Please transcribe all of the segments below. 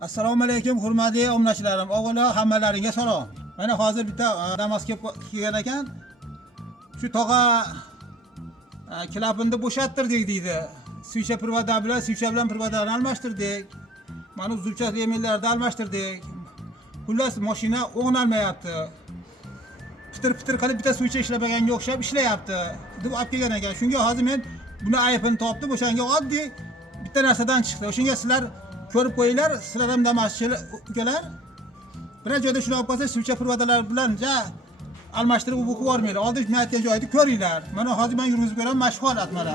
Assalomu alaykum hurmatli obunachilarim. Avvalo hammalaringga salom. Mana hozir bitta Damasga kelgan ekan. Shu tog'a klapini bo'shattirdik deydi. Suycha privada bilan suycha bilan privadani almashtirdik. Mana zulcha remellarni almashtirdik. Xullas mashina o'g'nalmayapti. Pitir qilib bitta suycha ishlabaganga o'xshab ishlayapti deb olib kelgan ekan. Shunga hozir men buni aybini topdim. O'shanga oddiy bitta narsadan chiqdi. O'shanga sizlar ko'rib qo'yinglar, sizlar ham damaschilar ukalar. Biror joyda shuni olib qolsa, suycha privadalar bilan almashtirib o'qib bormaylar. Oldin men aytgan joyda ko'ringlar. Mana hozir men yurgizib beraman, mashq holat mana.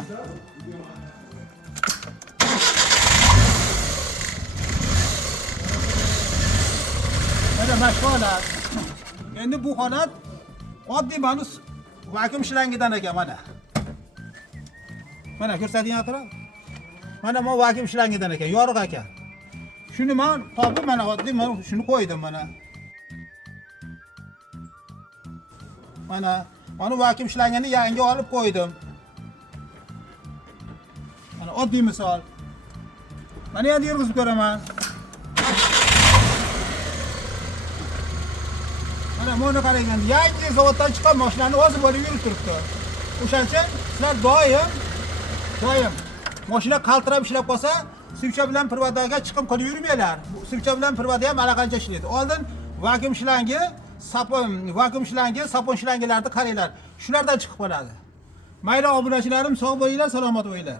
Mana mashq holat. Endi bu holat oddiy mana vakuum shlangidan ekan mana. Mana ko'rsating atrof. Mana bu vakuum shlangidan ekan, yorug' ekan. Shuni men topib mana oddiy men shuni qo'ydim mana. Mana vakuum shlangini yangi olib qo'ydim. Mana oddiy misol. Mana endi yurgizib ko'raman. Mana buni qarang, yangi zavoddan chiqqan mashinani o'zi bo'lib yurib turibdi. O'shaning uchun sizlar doim mashina qaltirab ishlab qolsa, suycha bilan privadaga chiqib qolib yurmanglar. Suycha bilan privada ham allaqancha ishlaydi. Oldin vakuum shlangi, sapon shlangilarni qaranglar. Shulardan chiqib qoladi. Mayli obunachilarim, sog' bo'linglar, salomat bo'linglar.